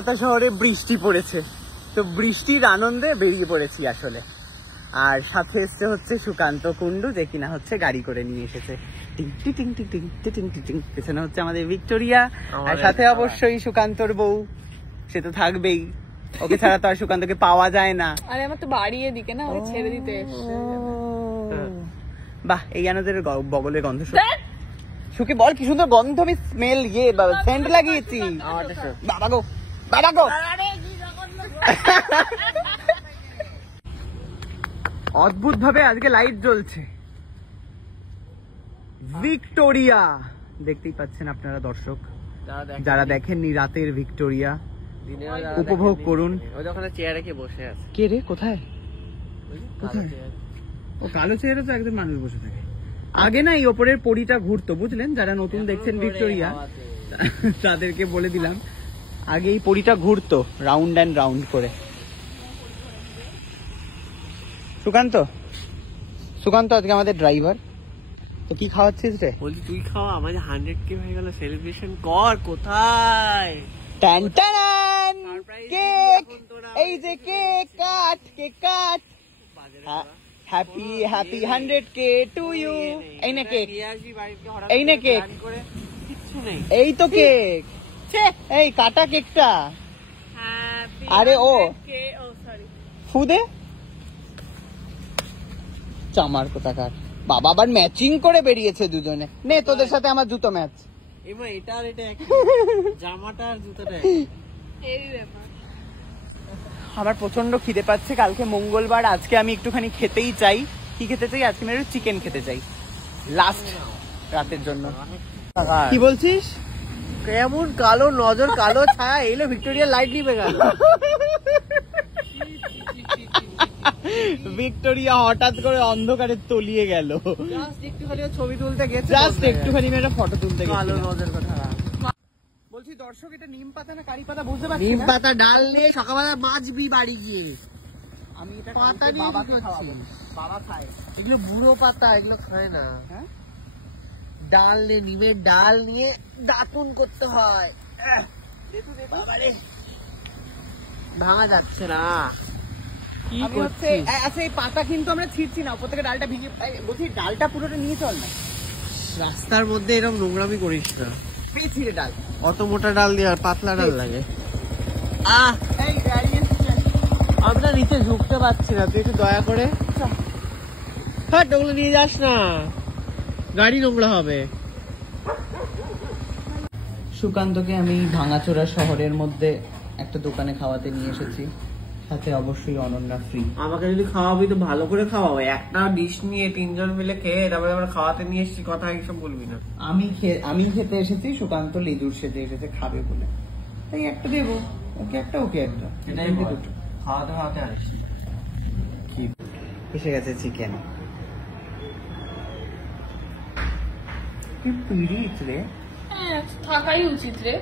কলকাতা শহরে বৃষ্টি পড়েছে, তো বৃষ্টির আনন্দে বেরিয়ে পড়েছি আসলে। আর সাথে এসছে হচ্ছে সুকান্ত কুন্ডু, যে কিনা হচ্ছে গাড়ি করে নিয়ে এসেছে। টিং টিং টিং টিং টিং টিং টিং টিং। পেছনে হচ্ছে আমাদের ভিক্টোরিয়া, আর সাথে অবশ্যই সুকান্তর বউ, সে তো থাকবেই, ওকে ছাড়া তো আর সুকান্তকে পাওয়া যায় না। আরে আমার তো বাড়িয়ে দিকে না, ওকে ছেড়ে দিতে এসেছে। বাহ, এই আনন্দের বগলের গন্ধ সুখী বল, কি সুন্দর গন্ধ, আমি স্মেল সেন্ট লাগিয়েছি। বাবা গো, বাবা গো। অদ্ভুত ভাবে আজকে লাইট জ্বলছে ভিক্টোরিয়া, দেখতেই পাচ্ছেন আপনারা দর্শক, যারা দেখেননি রাতের ভিক্টোরিয়া উপভোগ করুন। ওখানে চেয়ারে কে বসে আছে? কে রে? কোথায়? কোথায়? ও কালো চেয়ারে তো একজন মানুষ বসে থাকে। আগে না এই ওপরের পরিটা ঘুরতো, বুঝলেন? যারা নতুন দেখছেন ভিক্টোরিয়া তাদেরকে বলে দিলাম, আগে এই পরিটা ঘুরতো রাউন্ড অ্যান্ড রাউন্ড করে। সুকান্ত, সুকান্ত আজকে আমাদের ড্রাইভার, তো কি খাওয়াচ্ছিস রে? বলছি তুই খাওয়া, আমাদের 100K হয়ে গেল, সেলিব্রেশন কর। কোথায়? টান টান কেক, এই যে cake cut, cake cut. Happy happy 100K to you. এই না কেক, এই না কেক, এই তো কেক, এই কাটা কেকটা। আরে ও ফুদে চামার কোথাকার। বাবা আবার ম্যাচিং করে বেরিয়েছে দুজনে। নে তোদের সাথে আমার জুতো ম্যাচ। এটা আর এটা জামাটা আর জুতোটা আমার প্রচন্ড খিদে পাচ্ছে, কালকে মঙ্গলবার, আজকে আমি একটুখানি খেতেই চাই। কি খেতে চাই? আজকে আমি একটু চিকেন খেতে চাই লাস্ট রাতের জন্য। কি বলছিস? কেমন কালো নজর, কালো ছায়া এলো, ভিক্টোরিয়া লাইট নিবে গেল। ভিক্টোরিয়া হঠাৎ করে অন্ধকারে তলিয়ে গেল। জাস্ট একটুখানি ছবি তুলতে গেছে, জাস্ট একটুখানি একটা ফটো তুলতে গেছে। কালো নজর কথা বলছি দর্শক, এটা নিম পাতা না কারি পাতা বুঝতে পারছি না। নিম পাতা ডাল নিয়ে সকালবেলা মাছবি বাড়ি গিয়ে। আমি এটা পাতা নিয়ে বাবাকে খাওয়াবো, বাবা খায় এগুলো বুড়ো পাতা, এগুলো খায় না। ডাল নিয়ে, নিমের ডাল নিয়ে দাতুন করতে হয়। ভাঙা যাচ্ছে না। আমি হচ্ছে আচ্ছা, এই পাতা কিন্তু আমরা ছিঁড়ছি না, উপর থেকে ডালটা ভিজে, বলছি ডালটা পুরোটা নিয়ে চল না। রাস্তার মধ্যে এরকম নোংরামি করিস না। ছিঁড়ে ডাল, অত মোটা ডাল দিয়ে আর পাতলা ডাল লাগে। এই গাড়ি এসছে, আমরা নিচে ঝুঁকতে পারছি না, তুই একটু দয়া করে হ্যাঁ ওগুলো নিয়ে যাস না, গাড়ি নোংরা হবে। সুকান্তকে আমি ভাঙাচোরা শহরের মধ্যে একটা দোকানে খাওয়াতে নিয়ে এসেছি, সাথে অবশ্যই অনন্যা ফ্রি। আমাকে যদি খাওয়াবি তো ভালো করে খাওয়াবো, একটা ডিশ নিয়ে 3 জন মিলে খেয়ে তারপরে আমরা খাওয়াতে নিয়ে এসেছি, কথা এইসব বলবি না। আমি খেতে এসেছি, সুকান্ত লেদুর সেজে এসেছে খাবে বলে, তাই একটা দেবো, ওকে একটা ওকে একটা, এটাই দুটো খাওয়াতে খাওয়াতে আসছি। কি এসে গেছে চিকেন, কি পিরিচ রে। হ্যাঁ, থাকাই উচিত রে।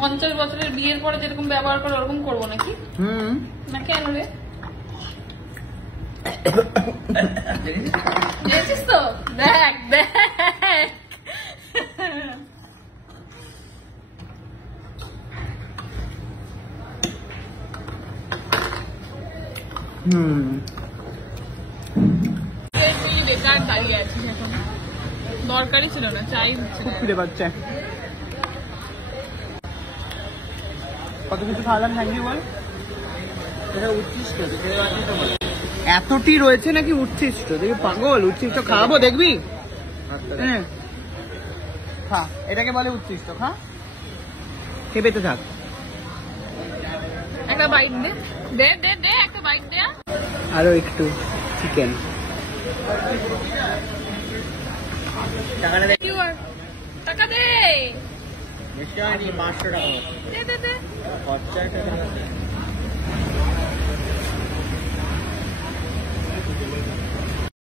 50 বছরের বিয়ের পরে যেরকম ব্যবহার করে ওরকম করবো নাকি? না কেন রে? দেখছিস তো, দেখ দেখ। বেকার দাঁড়িয়ে আছিস এখন, দরকারই ছিল না, চাই খুব ফিরে পাচ্ছে। কত কিছু খাওয়ালাম, থ্যাংক ইউ বল। এটা উঠছিস তো, এতটি রয়েছে নাকি উঠছিস তো? দেখবি পাগল, উঠছিস তো খাওয়াবো দেখবি। হ্যাঁ খা, এটাকে বলে উঠছিস তো, খা, খেয়ে তো থাক। একটা বাইট দে, দে দে দে একটা বাইট দে। আরো একটু চিকেন। টাকা দে। বেশি হয়নি, 500 টাকা। দে দে দে। খরচা